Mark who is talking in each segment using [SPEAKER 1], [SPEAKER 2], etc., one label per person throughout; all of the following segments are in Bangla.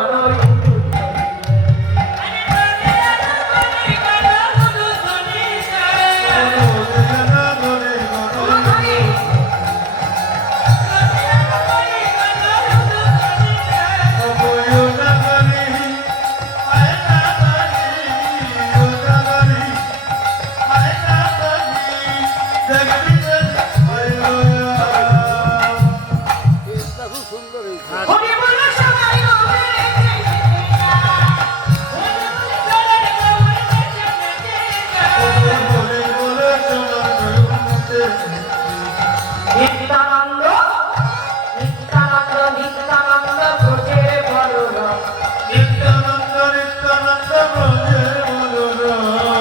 [SPEAKER 1] নয় নিত্যানন্দ নিত্যানন্দ নিত্যানন্দ ভোজে বলো
[SPEAKER 2] নিত্যানন্দ নিত্যানন্দ ভোজে বলো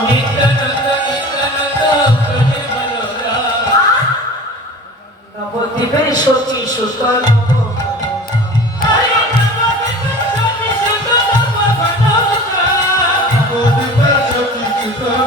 [SPEAKER 1] নিত্যানন্দ নিত্যানন্দ ভোজে বলো নবদ্বীপে সচি সুতল
[SPEAKER 2] নবদ্বীপে সচি সুতল